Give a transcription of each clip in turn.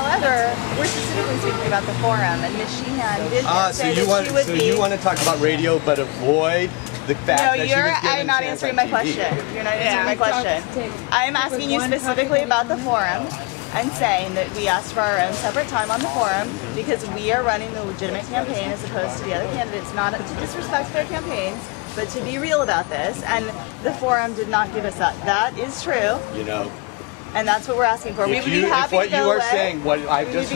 However, we're specifically speaking about the forum, and Ms. Sheehan did say that she would be... So you want to talk about radio, but avoid the fact that she was given I'm not answering my question. You're not answering my question. I'm asking you specifically about the forum and saying that we asked for our own separate time on the forum because we are running the legitimate campaign as opposed to the other candidates, not to disrespect their campaigns, but to be real about this. And the forum did not give us that. That is true. You know. And that's what we're asking for. We would be happy to go away. What you are saying, what I've just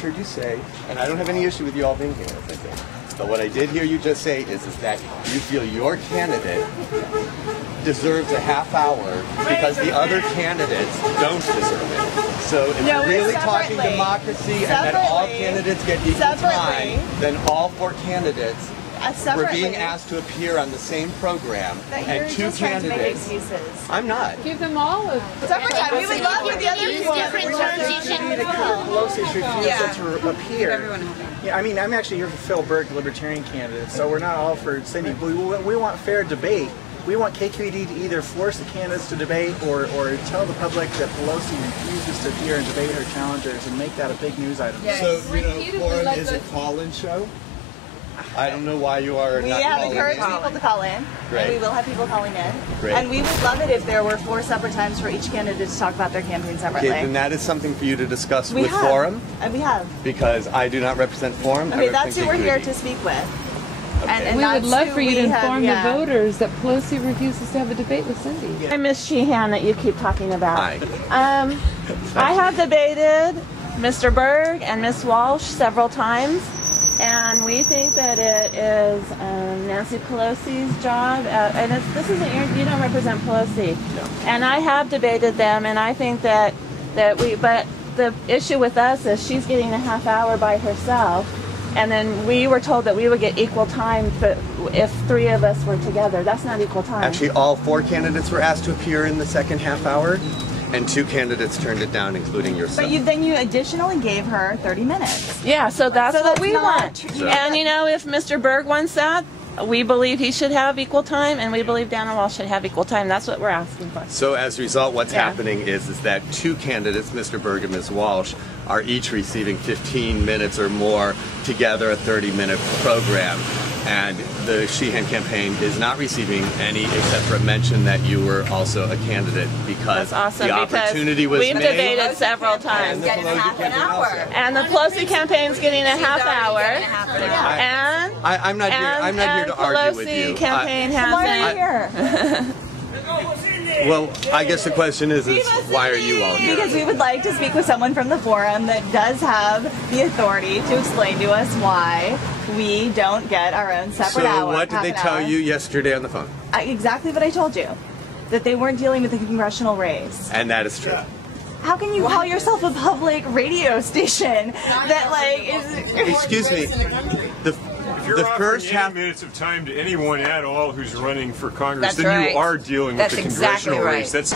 heard you say, and I don't have any issue with you all being here, as I think. But what I did hear you just say is that you feel your candidate deserves a half hour because the other candidates don't deserve it. So if you're really talking democracy and that all candidates get equal time, then all 4 candidates were being asked to appear on the same program, and 2 candidates. I'm not. Give them all a separate time. We would love for the other people. Different terms you should Pelosi's refusal to appear. Yeah, I mean, I'm actually here for Phil Berg, Libertarian candidate, so we're not all for Cindy. We want fair debate. We want KQED to either force the candidates to debate or tell the public that Pelosi refuses to appear and debate her challengers and make that a big news item. Yes. So, forum is a call-in show? I don't know why you are not calling in. We have encouraged people to call in. Great. And we will have people calling in. Great. And we would love it if there were 4 separate times for each candidate to talk about their campaign separately. Okay, then that is something for you to discuss with Forum? And we have. Because I do not represent Forum. Okay, that's who we're here to speak with. Okay. And we would love for you to inform the voters that Pelosi refuses to have a debate with Cindy. I'm Ms. Sheehan that you keep talking about. Hi. I have debated Mr. Berg and Ms. Walsh several times, and we think that it is Nancy Pelosi's job, and this isn't you don't represent Pelosi. No. And I have debated them, and I think but the issue with us is she's getting a half hour by herself. And then we were told that we would get equal time if 3 of us were together. That's not equal time. Actually, all 4 candidates were asked to appear in the second half hour, and 2 candidates turned it down, including yourself. But then you additionally gave her 30 minutes. Yeah, so that's what we want. And if Mr. Berg wants that, we believe he should have equal time, and we believe Dana Walsh should have equal time. That's what we're asking for. So as a result, what's happening is that 2 candidates, Mr. Berg and Ms. Walsh, are each receiving 15 minutes or more together, a 30-minute program. And the Sheehan campaign is not receiving any except for a mention that you were also a candidate because the opportunity was made. We've debated several times. And the Pelosi campaign's getting a half hour. And I'm not here to argue with you. Pelosi campaign hasn't. Why are you here? Well, I guess the question is why are you all here? Because we would like to speak with someone from the forum that does have the authority to explain to us why we don't get our own separate hour. So what did they tell you yesterday on the phone? Exactly what I told you. That they weren't dealing with the congressional race. And that is true. How can you call yourself a public radio station that is... Excuse me. If you're offering 8 minutes of time to anyone at all who's running for Congress, then you are dealing with the congressional race. That's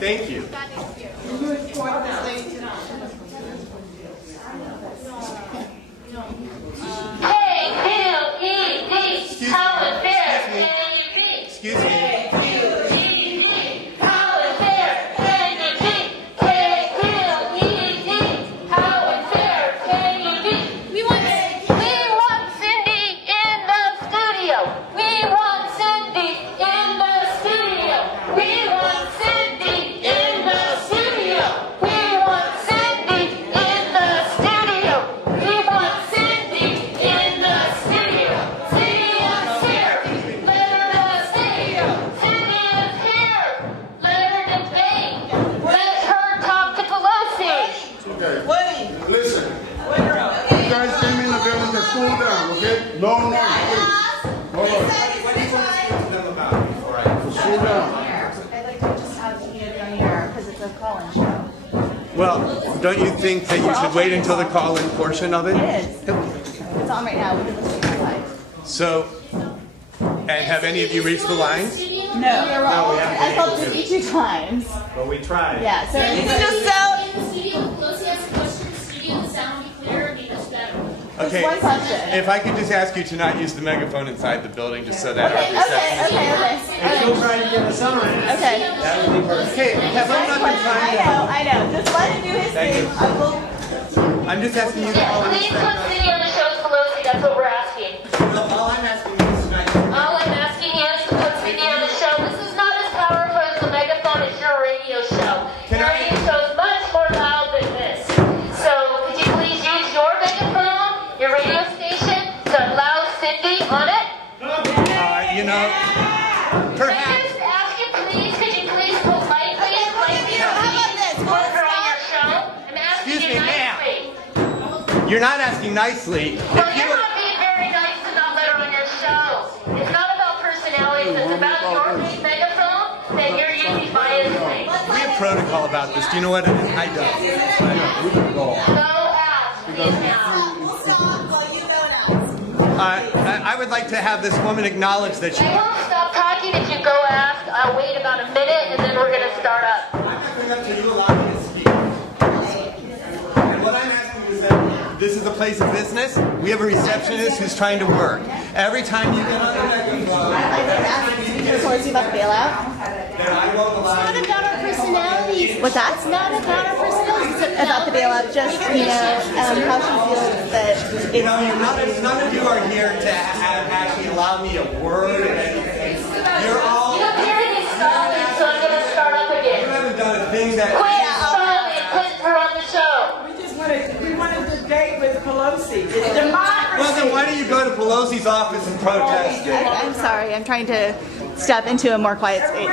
Thank you. KQED, how unfair can you be? Excuse me. No, please. Hold on. Slow down. I'd like to just have you down here because it's a call-in show. Well, don't you think that you should wait until the call-in portion of it? It is. It's on right now. We can listen to it live. So, and have any of you reached the lines? No. I called Vicky 2 times. But we tried. Yeah. So In it's just the studio, Pelosi asked a question. The studio, the sound will be clear and be much better. Okay, one question. if I could just ask you to not use the megaphone inside the building, just so that our Okay. And she'll try to get the sound right. Okay. That would be perfect. Okay, have I not been trying to? I know. Just let him do his thing. I'm just asking you to all Please put City on the show, Pelosi. That's what we're asking. All I'm asking you is tonight. All I'm asking you is to put City on the show. This is not as powerful as the megaphone as your radio show. Your radio show is much more loud than this. So could you please use your megaphone, your radio station, to allow Cindy on it? You know, perhaps. Can I just ask you, please, could you please politely invite me to put her on your show? I'm asking Excuse you me, nicely. You're not asking nicely. Well, you're not being very nice to not let her on your show. It's not about personalities. It's about your megaphone that you're using biasly. We have protocol about this. Do you know what it is? I don't. We can go. Go ask me now. I would like to have this woman acknowledge that she. I won't stop talking if you go ask. I'll wait about a minute and then we're going to start up. I'm not going up to you, allow me to speak. And what I'm asking you is that this is a place of business. We have a receptionist who's trying to work. Every time you get on the microphone, about the bailout. then I won't allow you. It's not about our personalities. What's that? It's not about our personalities. It's about the bailout. Just, how she feels that You know, none of you are here to actually allow me a word or anything. You're all. You don't hear any stalling, so I'm going to start up You again. haven't done a thing that. Quit stalling. Put her on the show. We want to debate with Pelosi. It's democracy. Well, then why don't you go to Pelosi's office and protest it? I'm sorry. I'm trying to step into a more quiet space. I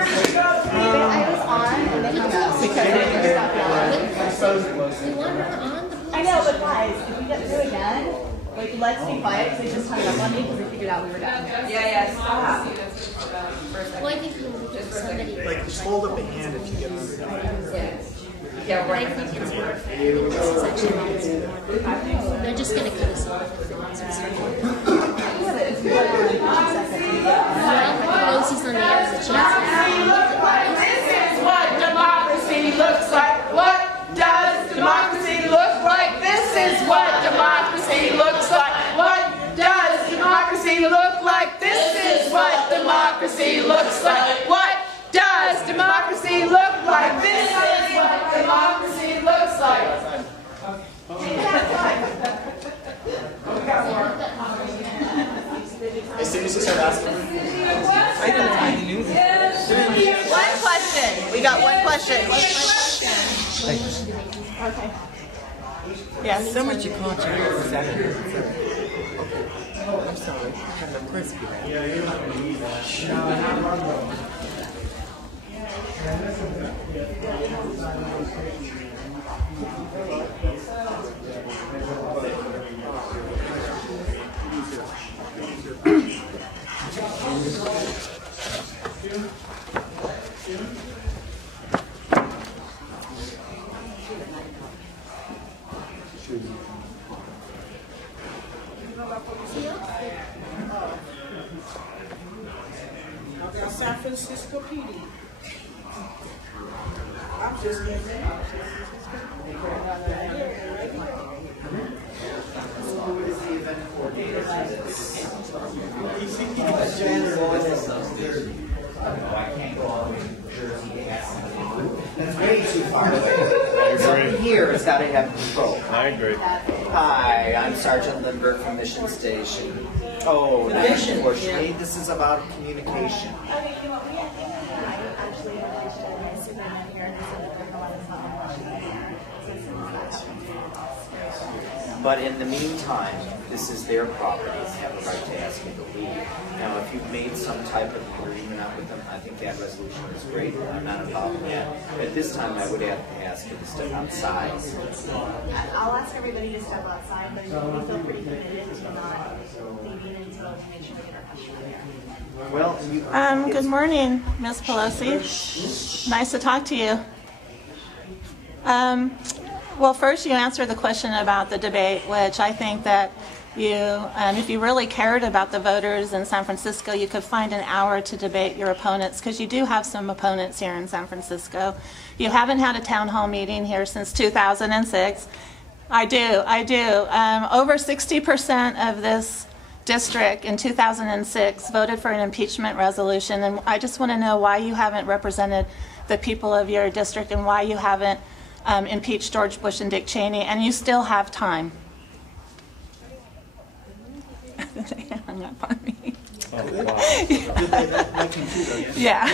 was on and they hung up because they didn't stop yelling. I know, but guys, if we get through again, like, let's be quiet because they just hung up on me because they figured out we were done. Well, I think just somebody. Like, just hold up a hand if you get on. Yeah, right. I think it's more fair. This is actually they're just going to cut us off. Pelosi's on the air as a chance. This is what democracy looks like. What does democracy look like? This is what democracy looks like. What does democracy look like? This is what democracy looks like. What does democracy look like? This is what democracy looks like. As soon as you start asking. One question. We got one question. Okay. Yes. So much you called you Saturday. I'm sorry. Have a crispy. San Francisco PD. It's way too far away. So here it's got to have control. I agree. Hi, I'm Sergeant Lindbergh from Mission Station. Oh, the mission portion. This is about communication. But in the meantime, this is their property. They have a right to ask you to leave. Now, if you've made some type of agreement up with them, I think that resolution is great. I'm not involved in that. At this time, I would have to ask you to step outside. I'll ask everybody to step outside, but we feel pretty committed to not leaving until we make sure we get our customer there. Well, good morning, Ms. Pelosi. Nice to talk to you. Well, first you answered the question about the debate, which I think that you, if you really cared about the voters in San Francisco, you could find an hour to debate your opponents, because you do have some opponents here in San Francisco. You haven't had a town hall meeting here since 2006. I do. Over 60% of this district in 2006 voted for an impeachment resolution, and I just want to know why you haven't represented the people of your district and why you haven't impeached George Bush and Dick Cheney, and you still have time. They hung up on me. Oh, wow. Yeah.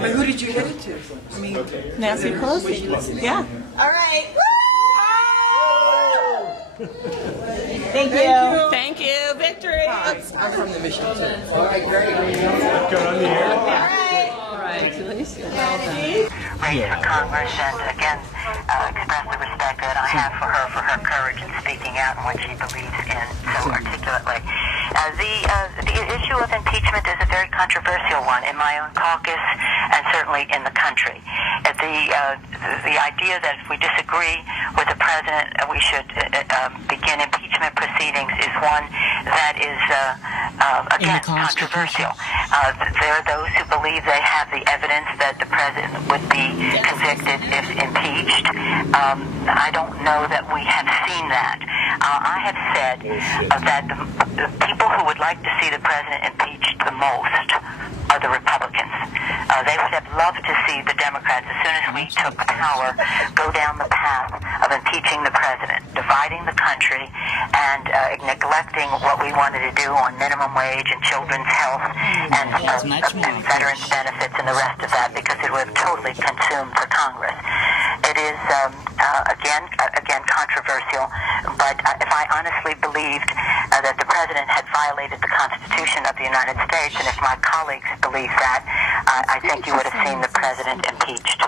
But who did you hit it to? I mean, Nancy Pelosi. Yeah. All right. Thank you. Thank you. Victory. I'm from the mission too. All right, great. Good on the air. All right. Congratulations. Race for Congress, and again express the respect that I have for her courage in speaking out and what she believes in so articulately. The issue of impeachment is a very controversial one in my own caucus and certainly in the country. The idea that if we disagree with the president, we should begin impeachment proceedings is one that is, again, controversial. There are those who believe they have the evidence that the president would be convicted if impeached. I don't know that we have seen that. I have said that the people who would like to see the president impeached the most are the Republicans. They would have loved to see the Democrats, as soon as we took power, go down the path of impeaching the president, dividing the country, and neglecting what we wanted to do on minimum wage and children's health and veterans benefits and the rest of that, because it would have totally consumed the Congress. It is, again, controversial, but if I honestly believed that the president had violated the Constitution of the United States, and if my colleagues believe that, I think you would have seen the president impeached.